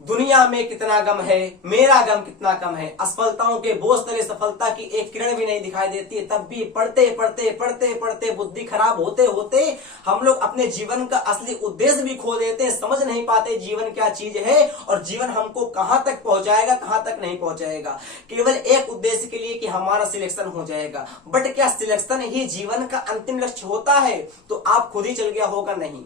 दुनिया में कितना गम है, मेरा गम कितना कम है। असफलताओं के बोझ तले सफलता की एक किरण भी नहीं दिखाई देती है। तब भी पढ़ते पढ़ते पढ़ते पढ़ते बुद्धि खराब होते होते हम लोग अपने जीवन का असली उद्देश्य भी खो देते हैं। समझ नहीं पाते जीवन क्या चीज है और जीवन हमको कहां तक पहुंचाएगा, कहां तक नहीं पहुंचाएगा। केवल एक उद्देश्य के लिए कि हमारा सिलेक्शन हो जाएगा। बट क्या सिलेक्शन ही जीवन का अंतिम लक्ष्य होता है? तो आप खुद ही चल गया होगा नहीं।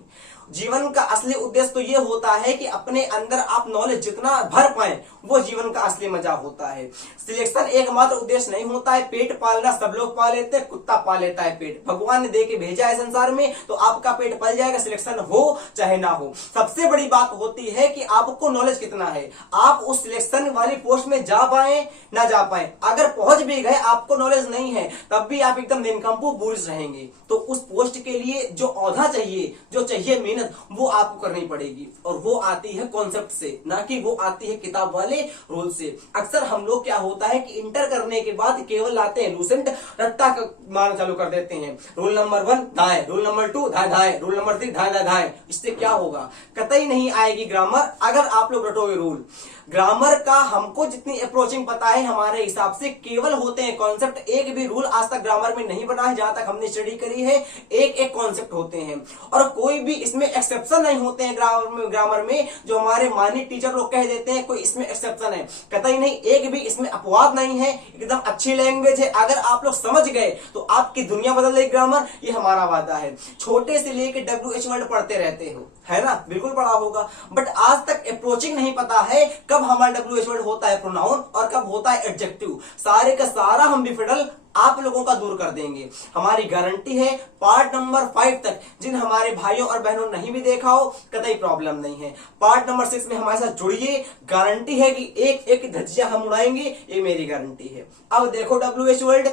जीवन का असली उद्देश्य तो यह होता है कि अपने अंदर आप नॉलेज जितना भर पाए, वो जीवन का असली मजा होता है। सिलेक्शन एकमात्र उद्देश्य नहीं होता है। पेट पालना सब लोग पाल लेते हैं, कुत्ता पाल लेता है पेट। भगवान ने दे के भेजा है संसार में तो आपका पेट पल जाएगा, सिलेक्शन हो चाहे ना हो। सबसे बड़ी बात होती है कि आपको नॉलेज कितना है, आप उस सिलेक्शन वाली पोस्ट में जा पाए ना जा पाए। अगर पहुंच भी गए, आपको नॉलेज नहीं है, तब भी आप एकदम निकम्पू बुर्ज रहेंगे। तो उस पोस्ट के लिए जो औधा चाहिए, जो चाहिए मेहनत, वो आपको करनी पड़ेगी। और वो आती है कॉन्सेप्ट से, ना कि वो आती है किताब वाले रूल से। अक्सर हम लोग क्या होता है कि इंटर करने के बाद केवल आते हैं लूसेंट रट्टा मारना चालू कर देते हैं। रूल नंबर 1 दाएं, रूल नंबर 2 दाएं दाएं, रूल नंबर 3 दाएं दाएं दाएं। इससे क्या होगा? कतई नहीं आएगी ग्रामर अगर आप लोग रटोगे रूल। ग्रामर का हमको जितनी अप्रोचिंग पता है, हमारे हिसाब से केवल होते हैं कॉन्सेप्ट। एक भी रूल आज तक ग्रामर में नहीं बना है, जहां तक हमने स्टडी करी है। एक एक कॉन्सेप्ट होते हैं और कोई भी इसमें एक्सेप्शन नहीं होते हैं। ग्रामर में जो हमारे माननीय टीचर लोग कह देते हैं कोई इसमें एक्सेप्शन है, कतई नहीं। एक भी इसमें अपवाद नहीं है। एकदम अच्छी लैंग्वेज है। अगर आप लोग समझ गए तो आपकी दुनिया बदल गई ग्रामर, ये हमारा वादा है। छोटे से लेके WH वर्ड पढ़ते रहते हो, है ना? बिल्कुल पढ़ा होगा। बट आज तक अप्रोचिंग नहीं पता है कब हमारा WH वर्ड होता है प्रोनाउन और कब होता है एडजेक्टिव। सारे का सारा हम बिफिडल आप लोगों का दूर कर देंगे, हमारी गारंटी है। पार्ट नंबर 5 तक जिन हमारे भाइयों और बहनों नहीं भी देखा हो, कतई प्रॉब्लम नहीं है। पार्ट नंबर 6 में हमारे साथ जुड़िए, गारंटी है कि एक एक धज्जिया हम उड़ाएंगे, ये मेरी गारंटी है। अब देखो WH वर्ड,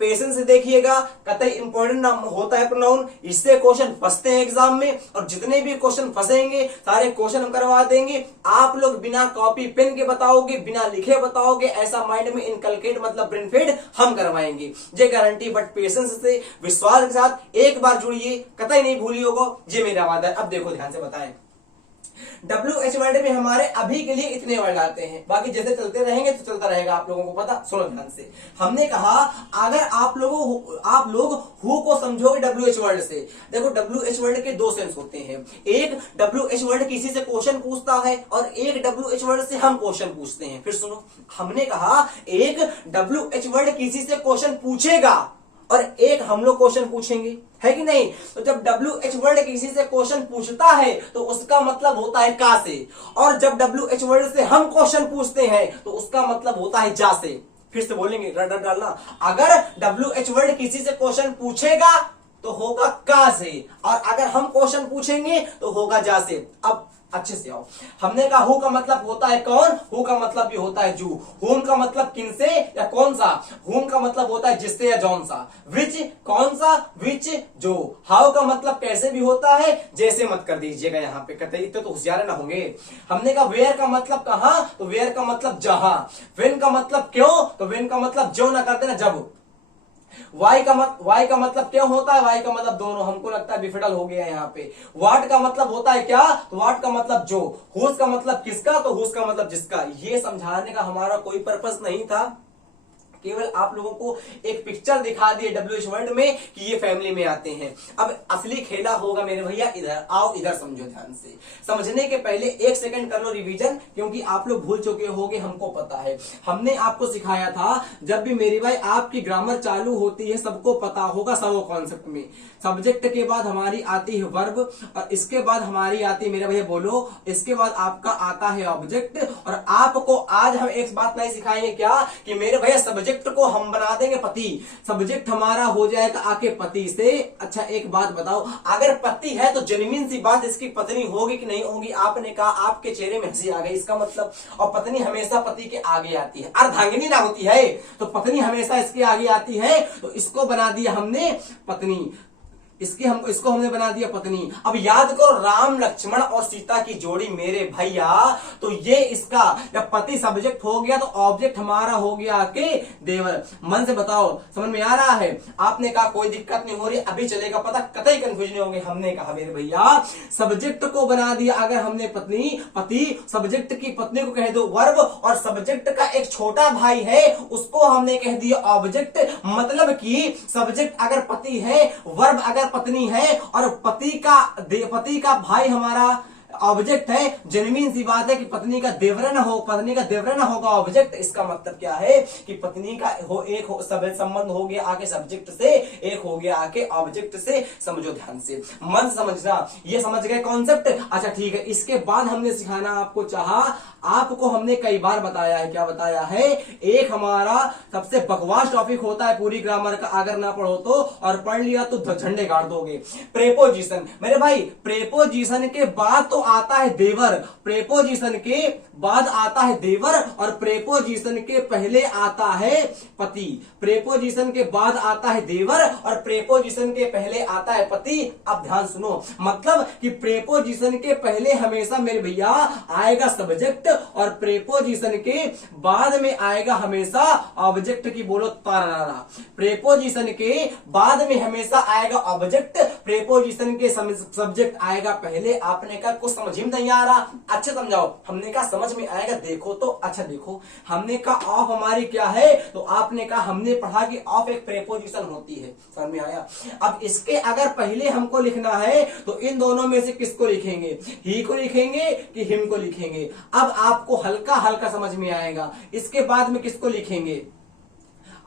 पेशेंस से देखिएगा, कतई इंपॉर्टेंट नाम होता है प्रोनाउन। इससे क्वेश्चन फंसते हैं एग्जाम में और जितने भी क्वेश्चन फंसेंगे सारे क्वेश्चन हम करवा देंगे। आप लोग बिना कॉपी पेन के बताओगे, बिना लिखे बताओगे, ऐसा माइंड में इनकलकेट मतलब ब्रेन फेड हम करवाएंगे, ये गारंटी। बट पेशेंस से, विश्वास के साथ एक बार जुड़िए, कतई नहीं भूलिएगा, ये मेरा वादा है। अब देखो ध्यान से बताएं, WH वर्ड में हमारे अभी के लिए इतने वर्ड आते हैं, बाकी जैसे चलते रहेंगे तो चलता रहेगा, आप लोगों को पता। सुनो ध्यान से, हमने कहा अगर आप लोग हु को समझोगे WH वर्ड से। देखो WH वर्ड के दो सेंस होते हैं। एक WH वर्ड किसी से क्वेश्चन पूछता है और एक WH वर्ड से हम क्वेश्चन पूछते हैं। फिर सुनो, हमने कहा एक WH वर्ड किसी से क्वेश्चन पूछेगा और एक हम लोग क्वेश्चन पूछेंगे, है कि नहीं? तो जब WH वर्ड किसी से क्वेश्चन पूछता है तो उसका मतलब होता है का से, और जब WH वर्ड से हम क्वेश्चन पूछते हैं तो उसका मतलब होता है जा से। फिर से बोलेंगे, डालना, अगर WH वर्ड किसी से क्वेश्चन पूछेगा तो होगा का से, और अगर हम क्वेश्चन पूछेंगे तो होगा जा से। अब अच्छे से आओ, हमने कहा हु का मतलब होता है कौन, हु का मतलब भी होता है जू। हुम का मतलब किन से या कौन सा, हुम का मतलब होता है जिससे या जौन सा। विच कौन सा, विच जो। हाउ का मतलब कैसे भी होता है, जैसे मत कर दीजिएगा यहाँ पे, कतई इतने तो होशियार ना होंगे। हमने कहा वेयर का मतलब कहां, तो वेयर का मतलब जहां। वेन का मतलब क्यों, तो वेन का मतलब जो ना करते ना जब। वाई का मतलब क्यों होता है, वाई का मतलब दोनों। हमको लगता है बिफिडल हो गया यहाँ पे। वाट का मतलब होता है क्या, तो वाट का मतलब जो। हुस का मतलब किसका, तो हुस का मतलब जिसका। ये समझाने का हमारा कोई पर्पस नहीं था, केवल आप लोगों को एक पिक्चर दिखा दिए WH वर्ड में कि ये फैमिली में आते हैं। अब असली खेला होगा मेरे भैया, इधर आओ, इधर समझो ध्यान से। समझने के पहले 1 सेकंड कर लो रिवीजन, क्योंकि आप लोग भूल चुके होगे, हमको पता है। हमने आपको सिखाया था, जब भी मेरी भाई आपकी ग्रामर चालू होती है, सबको पता होगा सब कॉन्सेप्ट में, सब्जेक्ट के बाद हमारी आती है वर्ब और इसके बाद हमारी आती है, मेरे भैया बोलो, इसके बाद आपका आता है ऑब्जेक्ट। और आपको आज हम एक बात नहीं सिखाएंगे क्या, कि मेरे भैया सब्जेक्ट को हम बना देंगे पति, सब्जेक्ट हमारा हो जाएगा आके पति से। अच्छा एक बात बताओ, अगर पति है तो जेन्युइन सी बात, इसकी पत्नी होगी कि नहीं होगी? आपने कहा, आपके चेहरे में हंसी आ गई, इसका मतलब। और पत्नी हमेशा पति के आगे आती है, अर्धांगिनी ना होती है, तो पत्नी हमेशा इसके आगे आती है, तो इसको बना दिया हमने पत्नी, इसको हमने बना दिया पत्नी। अब याद करो, राम लक्ष्मण और सीता की जोड़ी मेरे भैया तो ये इसका जब पति सब्जेक्ट हो गया तो ऑब्जेक्ट हमारा हो गया के देवर। मन से बताओ समझ में आ रहा है? आपने कहा कोई दिक्कत नहीं हो रही, अभी चलेगा पता, कतई कंफ्यूज नहीं होंगे। हमने कहा मेरे भैया सब्जेक्ट को बना दिया, अगर हमने पति सब्जेक्ट की पत्नी को कह दो वर्ब, और सब्जेक्ट का एक छोटा भाई है उसको हमने कह दिया ऑब्जेक्ट। मतलब कि सब्जेक्ट अगर पति है, वर्ब अगर पत्नी है, और पति का भाई हमारा ऑब्जेक्ट है। जेन्युइन सी बात है कि पत्नी का देवरन होगा ऑब्जेक्ट। इसका मतलब क्या है कि पत्नी का संबंध हो गया आके सब्जेक्ट से, एक हो गया आके ऑब्जेक्ट से। समझो ध्यान से, मन समझना, ये समझ गए कॉन्सेप्ट? अच्छा ठीक है। इसके बाद हमने सिखाना आपको चाहा, आपको हमने कई बार बताया है, क्या बताया है? एक हमारा सबसे बकवास टॉपिक होता है पूरी ग्रामर का, अगर ना पढ़ो तो, और पढ़ लिया तो झंडे गाड़ दोगे। प्रेपोजिशन। मेरे भाई प्रेपोजिशन के बाद तो आता है देवर, प्रेपोजिशन के बाद आता है देवर, और प्रेपोजिशन के पहले आता है पति। प्रेपोजिशन के बाद आता है देवर और प्रेपोजिशन के पहले आता है पति। अब ध्यान सुनो, मतलब कि प्रेपोजिशन के पहले हमेशा मेरे भैया आएगा सब्जेक्ट, और प्रेपोजिशन के बाद में आएगा हमेशा ऑब्जेक्ट। की बोलो तारा। प्रेपोजिशन के बाद में हमेशा आएगा ऑब्जेक्ट, प्रेपोजिशन के सब्जेक्ट आएगा पहले। आपने कहा कुछ समझ में नहीं आ रहा, अच्छा समझाओ। हमने कहा समझ में आएगा, देखो तो अच्छा देखो। हमने कहा ऑफ हमारी क्या है, तो आपने कहा हमने पढ़ा कि ऑफ एक प्रेपोजिशन होती है। समझ में आया? अब इसके अगर पहले हमको लिखना है तो इन दोनों में से किसको लिखेंगे? ही को लिखेंगे कि हिम को लिखेंगे? अब आपको हल्का हल्का समझ में आएगा। इसके बाद में किसको लिखेंगे?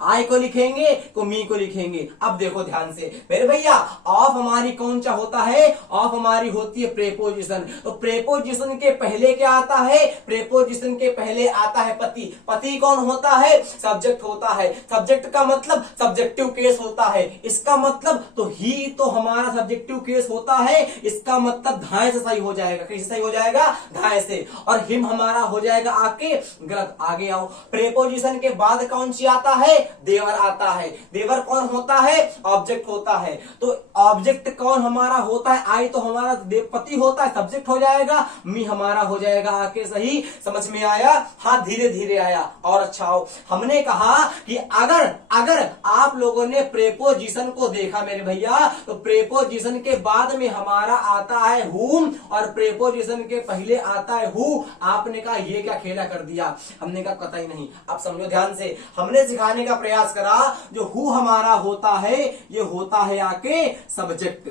आई को लिखेंगे तो मी को लिखेंगे। अब देखो ध्यान से मेरे भैया, ऑफ हमारी कौन सा होता है? ऑफ हमारी होती है प्रेपोजिशन। तो प्रेपोजिशन के पहले क्या आता है? प्रेपोजिशन के पहले आता है पति। पति कौन होता है? सब्जेक्ट होता है। सब्जेक्ट का मतलब सब्जेक्टिव केस होता है। इसका मतलब तो ही तो हमारा सब्जेक्टिव केस होता है। इसका मतलब धाए से सही हो जाएगा। कैसे सही हो जाएगा? धाए से। और हिम हमारा हो जाएगा आके गलत। आगे आओ, प्रेपोजिशन के बाद कौन सी आता है? देवर आता है। देवर कौन होता है? ऑब्जेक्ट होता है। तो ऑब्जेक्ट कौन हमारा होता है? आई तो हमारा पति होता है, सब्जेक्ट हो जाएगा। मी हमारा हो जाएगा आके सही। समझ में आया? हाँ, धीरे धीरे आया और अच्छा हो। हमने कहा कि अगर आप लोगों ने प्रेपोजिशन को देखा मेरे भैया, तो प्रेपोजिशन के बाद में हमारा आता है हुम और प्रेपोजिशन के पहले आता है हु। आपने कहा ये क्या खेला कर दिया? हमने कहा कतई नहीं। अब समझो ध्यान से, हमने सिखाने का प्रयास करा, जो हु हमारा होता है ये होता है आके सब्जेक्ट।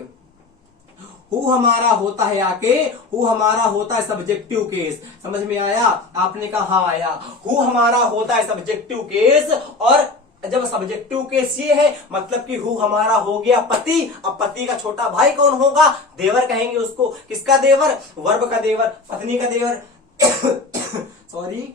हु हमारा होता है आके, हु हमारा होता है सब्जेक्टिव केस। समझ में आया? आपने कहा हाँ आया। हु हमारा होता है सब्जेक्टिव केस, और जब सब्जेक्टिव केस ये है मतलब कि हु हमारा हो गया पति। अब पति का छोटा भाई कौन होगा? देवर कहेंगे उसको। किसका देवर? वर्ब का देवर, पत्नी का देवर। सॉरी,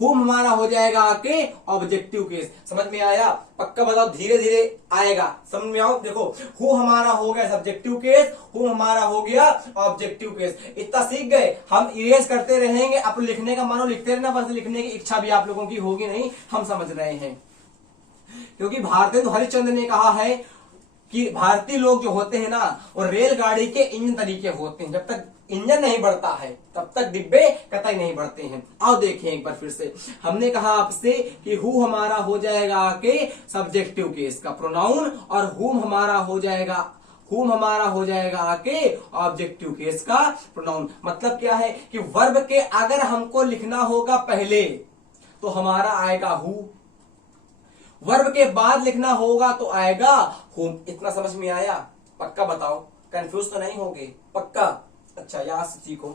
हुम हमारा हो जाएगा आके ऑब्जेक्टिव केस। समझ में आया? पक्का बताओ, धीरे धीरे आएगा। समझ में आओ? देखो, हु हमारा हो गया सब्जेक्टिव केस, हु हमारा हो गया ऑब्जेक्टिव केस। इतना सीख गए। हम इरेज करते रहेंगे। अब लिखने का मानो लिखते रहना, बस लिखने की इच्छा भी आप लोगों की होगी नहीं, हम समझ रहे हैं। क्योंकि भारतेंदु हरिश्चंद्र ने कहा है कि भारतीय लोग जो होते हैं ना, वो रेलगाड़ी के इंजन तरीके होते हैं। जब तक इंजन नहीं बढ़ता है तब तक डिब्बे कतई नहीं बढ़ते हैं। आओ देखें एक बार फिर से। हमने कहा आपसे कि हु हमारा हो जाएगा आके सब्जेक्टिव केस का प्रोनाउन, और हुम हमारा हो जाएगा आके ऑब्जेक्टिव केस का प्रोनाउन। मतलब क्या है कि वर्ब के अगर हमको लिखना होगा पहले तो हमारा आएगा हु, वर्ब के बाद लिखना होगा तो आएगा हुम। इतना समझ में आया? पक्का बताओ, कंफ्यूज तो नहीं होगे? पक्का? अच्छा, यहां से सीखो।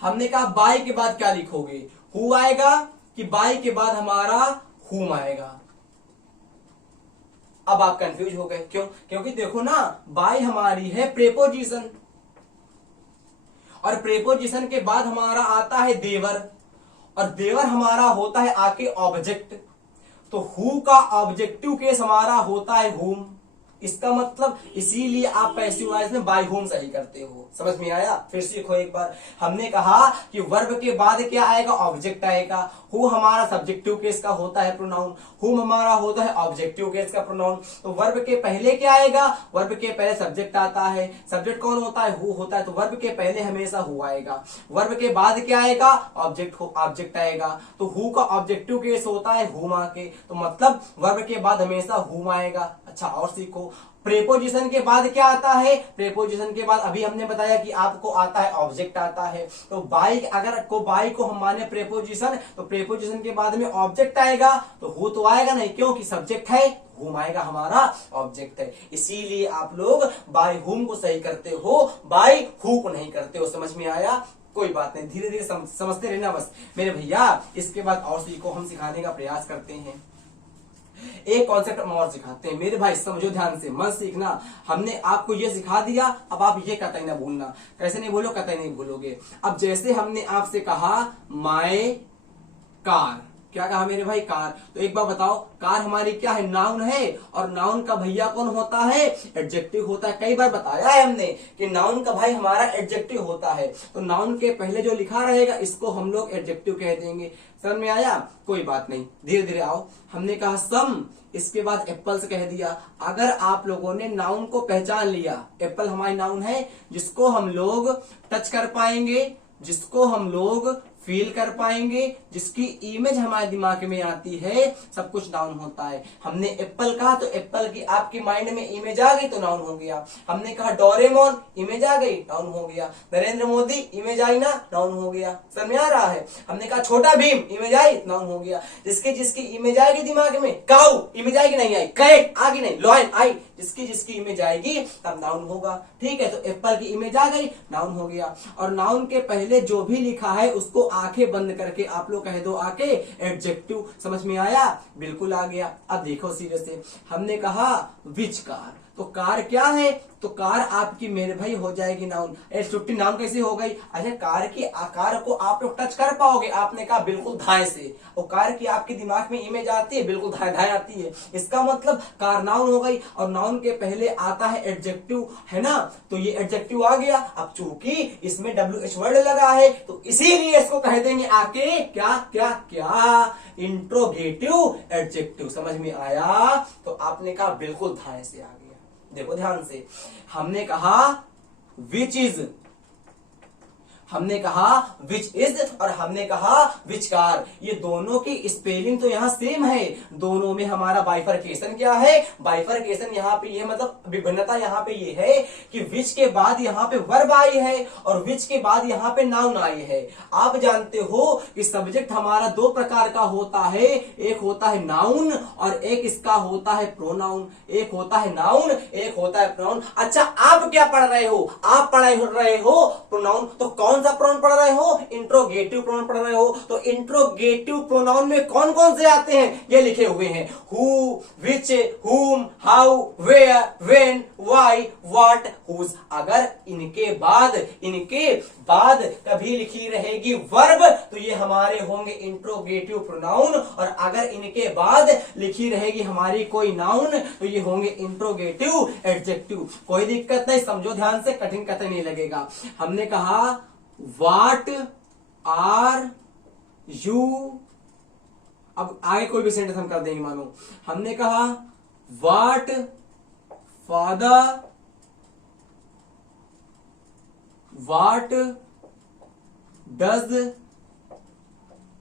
हमने कहा बाई के बाद क्या लिखोगे? हु आएगा कि बाई के बाद हमारा हुम आएगा? अब आप कंफ्यूज हो गए। क्यों? क्योंकि देखो ना, बाई हमारी है प्रेपोजिशन, और प्रेपोजिशन के बाद हमारा आता है देवर, और देवर हमारा होता है आके ऑब्जेक्ट। तो हु का ऑब्जेक्टिव केस हमारा होता है हुम, इसका मतलब इसीलिए आप पैसिव वॉइस में बाय होम सही करते हो। समझ में आया? फिर सीखो एक बार। हमने कहा कि वर्ब के बाद क्या आएगा? ऑब्जेक्ट आएगा। हु हमारा सब्जेक्टिव केस का होता है प्रोनाउन, हुम हमारा होता है ऑब्जेक्टिव केस का प्रोनाउन। तो वर्ब के पहले क्या आएगा? वर्ब के पहले सब्जेक्ट आता है। सब्जेक्ट कौन होता है? हु होता है। तो वर्ब के पहले हमेशा हु आएगा। वर्ब के बाद क्या आएगा? ऑब्जेक्ट आएगा। तो हु का ऑब्जेक्टिव केस होता है हुम आके, तो मतलब वर्ब के बाद हमेशा हुम आएगा। अच्छा और सीखो, प्रेपोजिशन के बाद क्या आता है? प्रेपोजिशन के बाद अभी हमने बताया कि आपको आता है ऑब्जेक्ट आता है। तो बाई, अगर बाई को हम माने प्रेपोजिशन, तो प्रेपोजिशन के बाद में ऑब्जेक्ट आएगा। तो हु तो आएगा नहीं, क्योंकि सब्जेक्ट है, हुम आएगा, हमारा ऑब्जेक्ट है। इसीलिए आप लोग बाय हुम को सही करते हो, बाय हु को नहीं करते हो। समझ में आया? कोई बात नहीं, धीरे धीरे समझते रहना बस मेरे भैया। इसके बाद और सीखो, हम सिखाने का प्रयास करते हैं। एक कॉन्सेप्ट हम और सिखाते हैं मेरे भाई, समझो ध्यान से, मत सीखना। हमने आपको ये सिखा दिया, अब आप ये कतई ना भूलना। कैसे नहीं बोलो? कतई नहीं भूलोगे। अब जैसे हमने आपसे कहा माय कार, क्या कहा मेरे भाई? कार। तो एक बार बताओ, कार हमारी क्या है? नाउन है। और नाउन का भैया कौन होता है? एडजेक्टिव होता है। कई बार बताया है हमने कि नाउन का भाई हमारा एडजेक्टिव होता है। तो नाउन के पहले जो लिखा रहेगा इसको हम लोग एडजेक्टिव कह देंगे। समझ में आया? कोई बात नहीं, धीरे धीरे आओ। हमने कहा सम, इसके बाद एप्पल्स कह दिया। अगर आप लोगों ने नाउन को पहचान लिया, एप्पल हमारी नाउन है जिसको हम लोग टच कर पाएंगे, जिसको हम लोग फील कर पाएंगे, जिसकी इमेज हमारे दिमाग में आती है, सब कुछ नाउन होता है। हमने एप्पल कहा तो एप्पल की आपके माइंड में इमेज आ गई तो नाउन हो गया। हमने कहा डोरेमोन, इमेज आ गई, नाउन हो गया। नरेंद्र मोदी, इमेज आई ना, नाउन हो गया। समझ में आ रहा है? हमने कहा छोटा भीम, इमेज आई, नाउन हो गया। जिसकी जिसकी इमेज आएगी दिमाग में, काऊ इमेज आएगी, नहीं आई, कैट आगे नहीं, लॉयन आई, जिसकी जिसकी इमेज आएगी तब नाउन होगा। ठीक है? तो एप्पल की इमेज आ गई, नाउन हो गया। और नाउन के पहले जो भी लिखा है उसको आंखें बंद करके आप लोग कह दो आके एडजेक्टिव। समझ में आया? बिल्कुल आ गया। अब देखो सीधे से, हमने कहा विच कार, तो कार क्या है? तो कार आपकी मेरे भाई हो जाएगी नाउन। छुट्टी नाउन कैसे हो गई? अच्छा, कार की आकार को आप लोग टच कर पाओगे? आपने कहा बिल्कुल धाए से। और कार की आपके दिमाग में इमेज आती है, बिल्कुल धाए धाए आती है। इसका मतलब कार नाउन हो गई। और नाउन के पहले आता है एडजेक्टिव, है ना? तो ये एडजेक्टिव आ गया। अब चूंकि इसमें WH वर्ड लगा है तो इसीलिए इसको कह देंगे आके क्या क्या क्या? Interrogative adjective. समझ में आया? तो आपने कहा बिल्कुल धाए से आ गया। देखो ध्यान से, हमने कहा विच इज, हमने कहा विच इज और हमने कहा विच कार। ये दोनों की स्पेलिंग तो यहां सेम है। दोनों में हमारा बाइफरकेशन क्या है? बाइफरकेशन यहाँ पे ये मतलब विभिन्नता यहाँ पे ये है कि विच के बाद यहाँ पे वर्ब आई है और विच के बाद यहाँ पे नाउन आई है। आप जानते हो कि सब्जेक्ट हमारा दो प्रकार का होता है, एक होता है नाउन और एक इसका होता है प्रोनाउन। एक होता है नाउन, एक होता है प्रोनाउन। अच्छा, आप क्या पढ़ रहे हो? आप पढ़ रहे हो प्रोनाउन। तो कौन सा प्रोनाउन पढ़ रहे हो? इंट्रोगेटिव प्रोनाउन पढ़ रहे हो। तो इंट्रोगेटिव प्रोनाउन में कौन कौन से आते हैं? ये लिखे हुए हैं, who, which, whom, how, where, when, why, what, whose. अगर इनके बाद कभी लिखी रहेगी वर्ब तो ये हमारे होंगे इंट्रोगेटिव प्रोनाउन। और अगर इनके बाद लिखी रहेगी हमारी कोई नाउन तो ये होंगे इंट्रोगेटिव एडजेक्टिव। कोई दिक्कत नहीं, समझो ध्यान से, कठिन कतई नहीं लगेगा। हमने कहा What are you, अब आगे कोई भी सेंटेंस हम कर देंगे। मानो हमने कहा What does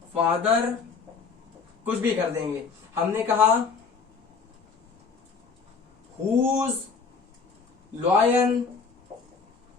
father, कुछ भी कर देंगे। हमने कहा whose lion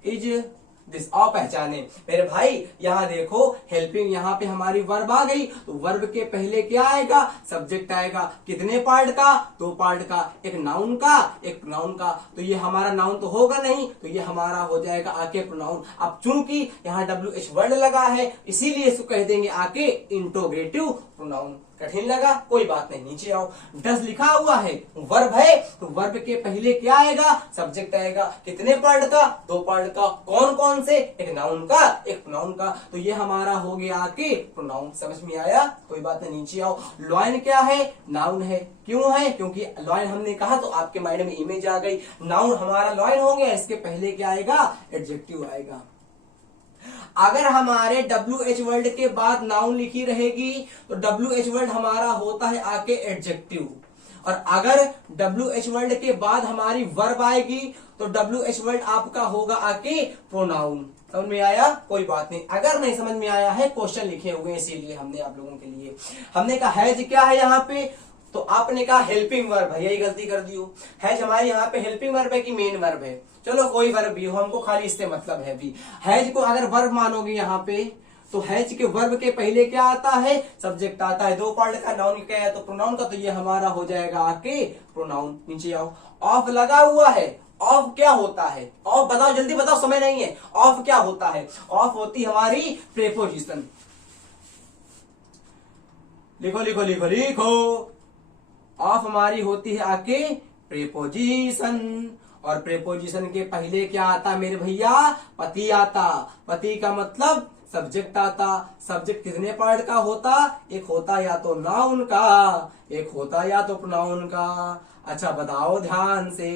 is दिस। आओ पहचाने मेरे भाई, यहां देखो हेल्पिंग, यहां पे हमारी वर्ब आ गई तो वर्ब के पहले क्या आएगा? सब्जेक्ट आएगा। कितने पार्ट का? दो पार्ट का, एक नाउन का एक प्रोनाउन का। तो ये हमारा नाउन तो होगा नहीं, तो ये हमारा हो जाएगा आके प्रोनाउन। अब चूंकि यहाँ WH वर्ड लगा है इसीलिए इसको कह देंगे आके इंट्रोगेटिव प्रोनाउन। कठिन लगा, कोई बात नहीं, नीचे आओ। डस लिखा हुआ है, वर्ब है तो वर्ब के पहले क्या आएगा, सब्जेक्ट आएगा। कितने पार्ट का, 2 पार्ट का। कौन कौन से, एक नाउन का एक प्रोनाउन का। तो ये हमारा हो गया आपके प्रोनाउन। समझ में आया, कोई बात नहीं, नीचे आओ। लॉयन क्या है, नाउन है। क्यों है, क्योंकि लॉयन हमने कहा तो आपके माइंड में इमेज आ गई। नाउन हमारा लॉयन हो गया, इसके पहले क्या आएगा, एडजेक्टिव आएगा। अगर हमारे WH वर्ड के बाद नाउन लिखी रहेगी तो WH वर्ड हमारा होता है आके एडजेक्टिव, और अगर WH वर्ड के बाद हमारी वर्ब आएगी तो WH वर्ड आपका होगा आके प्रोनाउन। समझ में आया, कोई बात नहीं। अगर नहीं समझ में आया है, क्वेश्चन लिखे हुए हैं इसीलिए हमने आप लोगों के लिए। हमने कहा हैज क्या है यहाँ पे, तो आपने कहा हेल्पिंग वर्ब है, यही गलती कर दी हो। हैज हमारी यहाँ पे हेल्पिंग वर्ब है कि मेन वर्ब है, चलो कोई वर्ब भी हो, हमको खाली इससे मतलब है भी। हैज को अगर वर्ब मानोगे यहाँ पे तो हैज के वर्ब के पहले क्या आता है, सब्जेक्ट आता है। 2 पार्ट का, नाउन क्या है तो प्रोनाउन का, तो ये हमारा हो जाएगा आके प्रोनाउन। नीचे आओ। ऑफ लगा हुआ है, ऑफ क्या होता है, ऑफ बताओ, जल्दी बताओ, समय नहीं है। ऑफ क्या होता है, ऑफ होती हमारी प्रेपोजिशन। लिखो लिखो लिखो लिखो। ऑफ हमारी होती है आके प्रेपोजिशन, और प्रेपोजिशन के पहले क्या आता मेरे भैया, पति आता। पति का मतलब सब्जेक्ट आता। सब्जेक्ट कितने पार्ट का होता, एक होता या तो नाउन का, एक होता या तो प्रोनाउन का। अच्छा बताओ ध्यान से,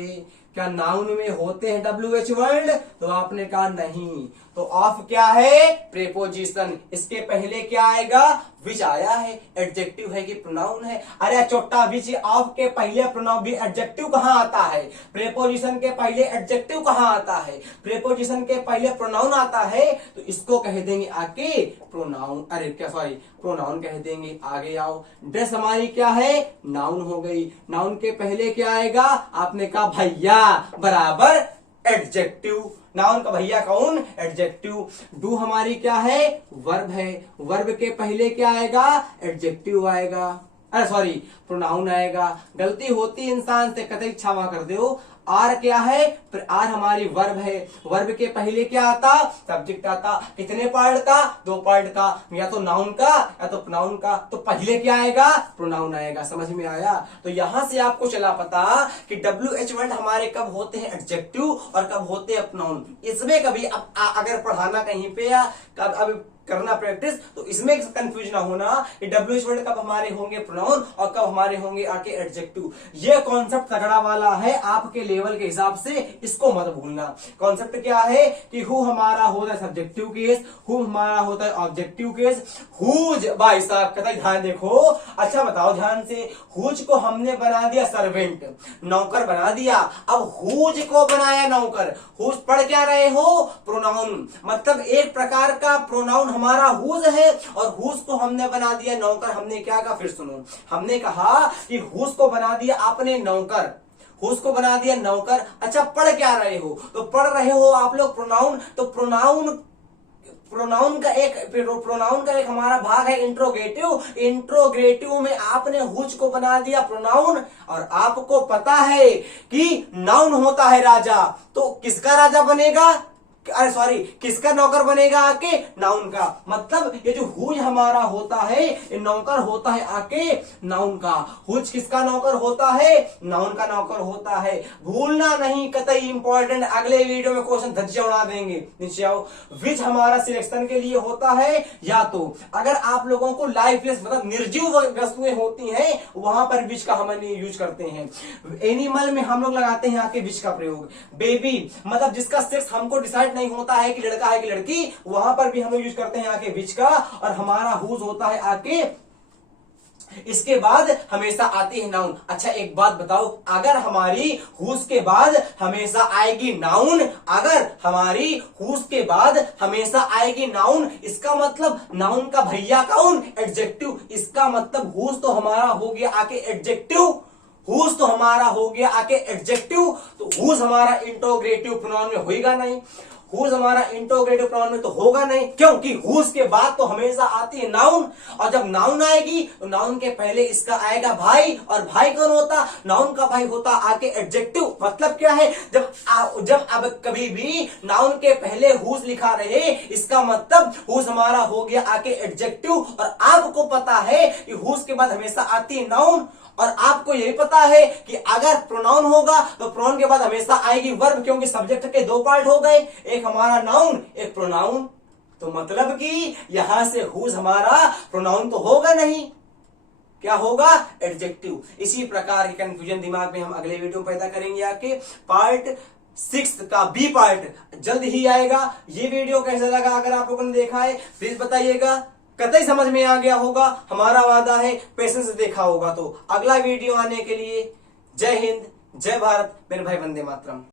क्या नाउन में होते हैं WH वर्ड, तो आपने कहा नहीं। तो ऑफ क्या है, प्रेपोजिशन। इसके पहले क्या आएगा, विच आया है। एडजेक्टिव है कि प्रोनाउन है, अरे छोटा विच। ऑफ के पहले प्रोनाउन भी, एडजेक्टिव कहाँ आता है, प्रेपोजिशन के पहले एडजेक्टिव कहाँ आता है, प्रेपोजिशन के पहले प्रोनाउन आता है, तो इसको कह देंगे आके प्रोनाउन। अरे क्या सॉरी, प्रोनाउन कह देंगे। आगे आओ। ड्रेस हमारी क्या है, नाउन हो गई। नाउन के पहले क्या आएगा, आपने कहा भैया बराबर एडजेक्टिव। नाउन का भैया कौन, एडजेक्टिव। डू हमारी क्या है, वर्ब है। वर्ब के पहले क्या आएगा, एडजेक्टिव आएगा, अरे सॉरी प्रोनाउन आएगा। गलती होती इंसान से, कतई क्षमा कर दो। आर क्या है, आर हमारी वर्ब है। वर्ब के पहले क्या आता, सब्जेक्ट आता। कितने पार्ट का, 2 पार्ट का, या तो नाउन का या तो प्रोनाउन का। तो पहले क्या आएगा, प्रोनाउन आएगा। समझ में आया। तो यहां से आपको चला पता कि WH वर्ड हमारे कब होते हैं एडजेक्टिव और कब होते हैं प्रोनाउन। इसमें कभी अगर पढ़ाना कहीं पे या अब करना प्रैक्टिस, तो इसमें कंफ्यूज ना होना कि WH वर्ड कब हमारे होंगे प्रोनाउन और कब हमारे होंगे आके एडजेक्टिव। ये कॉन्सेप्ट तगड़ा वाला है आपके लेवल के हिसाब से, इसको मत भूलना। कॉन्सेप्ट क्या है कि हु हमारा होता है सब्जेक्टिव केस, हु हमारा होता है ऑब्जेक्टिव केस। हुज भाई साहब कतई ध्यान देखो। अच्छा बताओ ध्यान से, हुज को हमने बना दिया सर्वेंट, नौकर बना दिया। अब हुज को बनाया नौकर। हुज पढ़ क्या रहे हो, प्रोनाउन। मतलब एक प्रकार का प्रोनाउन हमारा हुज है, और हुज को हमने बना दिया नौकर। हमने क्या कहा, फिर सुनो। हमने कहा कि हुज को बना दिया आपने नौकर, हुज को बना दिया नौकर। अच्छा पढ़ क्या रहे हो, तो पढ़ रहे हो आप लोग प्रोनाउन। तो प्रोनाउन का एक हमारा भाग है इंट्रोगेटिव। इंट्रोगेटिव में आपने हुज को बना दिया प्रोनाउन, और आपको पता है कि नाउन होता है राजा, तो किसका राजा बनेगा, अरे सॉरी किसका नौकर बनेगा आके, नाउन का। मतलब ये जो हुज हमारा होता है, ये नौकर होता है आके नाउन का। हुज किसका नौकर होता है, नाउन का नौकर होता है। भूलना नहीं, कतई इंपॉर्टेंट। अगले वीडियो में क्वेश्चन धज्जियां उड़ा देंगे। नीचे आओ। विच हमारा सिलेक्शन के लिए होता है, या तो अगर आप लोगों को लाइफलेस मतलब निर्जीव वस्तुएं होती हैं, वहां पर विच का हम यूज करते हैं। एनिमल में हम लोग लगाते हैं आके विच का प्रयोग। बेबी मतलब जिसका सेक्स हमको डिसाइड नहीं होता है कि लड़का है कि लड़की, वहां पर भी हम लोग यूज करते हैं आके विच का। और हमारा हुज होता है आके, इसके बाद हमेशा आती है नाउन। अच्छा एक बात बताओ, अगर हमारी हुज के बाद हमेशा आएगी नाउन, अगर हमारी हुज के बाद हमेशा आएगी नाउन, इसका मतलब नाउन का भैया कौन, एडजेक्टिव। इसका मतलब हुज तो हमारा हो गया आके एडजेक्टिव, हुज तो हमारा हो गया आके एडजेक्टिव। तो हुज हमारा इंट्रोगेटिव प्रोनाउन में होएगा नहीं। हुज हमारा इंट्रोगेटिव प्रोनाउन में तो होगा नहीं, क्योंकि हुज के बाद तो हमेशा आती है नाउन, और जब नाउन आएगी तो नाउन के पहले इसका आएगा भाई, और भाई कौन होता, नाउन का भाई होता आके एडजेक्टिव। मतलब क्या है, जब अब कभी भी नाउन के पहले हुज लिखा रहे, इसका मतलब हुज हमारा हो गया आके एडजेक्टिव, और आपको पता है कि हुज के बाद हमेशा आती है नाउन, और आपको यही पता है कि अगर प्रोनाउन होगा तो प्रोनाउन के बाद हमेशा आएगी वर्ब, क्योंकि सब्जेक्ट के दो पार्ट हो गए, एक हमारा नाउन एक प्रोनाउन, तो मतलब कि यहां से हुज हमारा प्रोनाउन तो होगा नहीं, क्या होगा, एडजेक्टिव। इसी प्रकार के कंफ्यूजन दिमाग में हम अगले वीडियो में पैदा करेंगे। आके पार्ट 6 का बी पार्ट जल्द ही आएगा। ये वीडियो कैसा लगा, अगर आप लोगों ने देखा है प्लीज बताइएगा, कतई समझ में आ गया होगा, हमारा वादा है पेशेंस से देखा होगा। तो अगला वीडियो आने के लिए जय हिंद जय भारत, मेरे भाई, वंदे मातरम।